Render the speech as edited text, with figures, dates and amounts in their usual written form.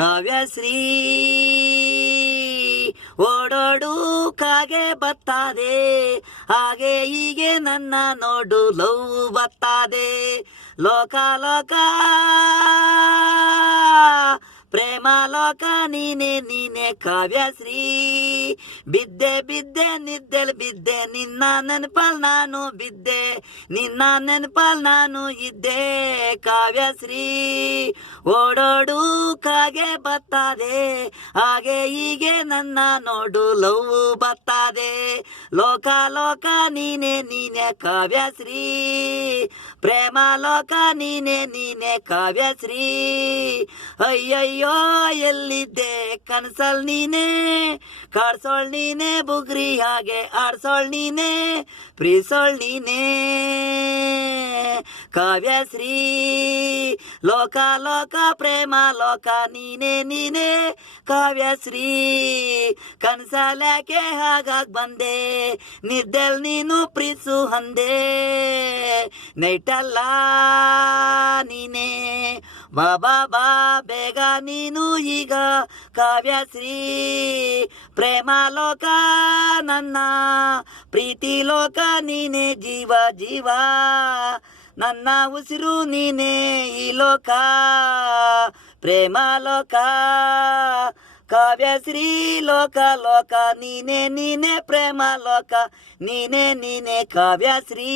ಕಾವ್ಯಶ್ರೀ ಓಡೋಡು ಕಾಗೆ ಬತ್ತದೆ, ಹಾಗೆ ಹೀಗೆ ನನ್ನ ನೋಡು ಲವ್ ಬತ್ತದೆ. ಲೋಕ ಲೋಕ ಪ್ರೇಮ ಲೋಕ ನೀನೆ ನೀನೆ ಕಾವ್ಯಶ್ರೀ. ಬಿದ್ದೆ ಬಿದ್ದೆ ನಿದ್ದೆಲ್ ಬಿದ್ದೆ, ನಿನ್ನ ನೆನಪಲ್ ನಾನು ಬಿದ್ದೆ, ನಿನ್ನ ನೆನಪಲ್ ನಾನು ಇದ್ದೆ ಕಾವ್ಯಶ್ರೀ. ಓಡೋಡು ಕಾಗೆ ಬತ್ತದೆ, ಹಾಗೆ ಹೀಗೆ ನನ್ನ ನೋಡು ಲವ್ ಬತ್ತದೆ. ಲೋಕ ಲೋಕ ನೀನೆ ನೀನೆ ಕಾವ್ಯಶ್ರೀ, ಪ್ರೇಮ ಲೋಕ ನೀನೆ ನೀನೆ ಕಾವ್ಯಶ್ರೀ. ಅಯ್ಯಯ್ಯೋ ಎಲ್ಲಿದ್ದೆ ಕನಸಲ್ ನೀನೆ, ಕಾಡ್ಸೋಳ್ ನೀನೆ ಬುಗ್ರಿ ಹಾಗೆ ಆಡ್ಸೋಳ್ ನೀನೆ, ಪ್ರೀಸೋಳ್ ನೀನೆ ಕಾವ್ಯಶ್ರೀ. ಲೋಕ ಲೋಕ ಪ್ರೇಮ ಲೋಕ ನೀನೆ ನೀನೆ ಕಾವ್ಯಶ್ರೀ. ಕನಸಲ್ಯಾಕೆ ಹಾಗಾಗ್ ಬಂದೆ, ನಿದ್ದೆಲ್ ನೀನು ಪ್ರೀಸು ಹಂದೆ, ನೈಟಲ್ಲ ನೀನೆ ಬಾಬಾ ಬಾ ಬೇಗ ನೀನು ಈಗ ಕಾವ್ಯಶ್ರೀ. ಪ್ರೇಮ ಲೋಕ ನನ್ನ ಪ್ರೀತಿ ಲೋಕ ನೀನೆ ಜೀವ ಜೀವ, ನನ್ನ ಉಸಿರು ನೀನೆ ಈ ಲೋಕ ಪ್ರೇಮ ಲೋಕ ಕಾವ್ಯಶ್ರೀ. ಲೋಕ ಲೋಕ ನೀನೆ ನೀನೆ ಪ್ರೇಮ ಲೋಕ ನೀನೆ ನೀನೆ ಕಾವ್ಯಶ್ರೀ.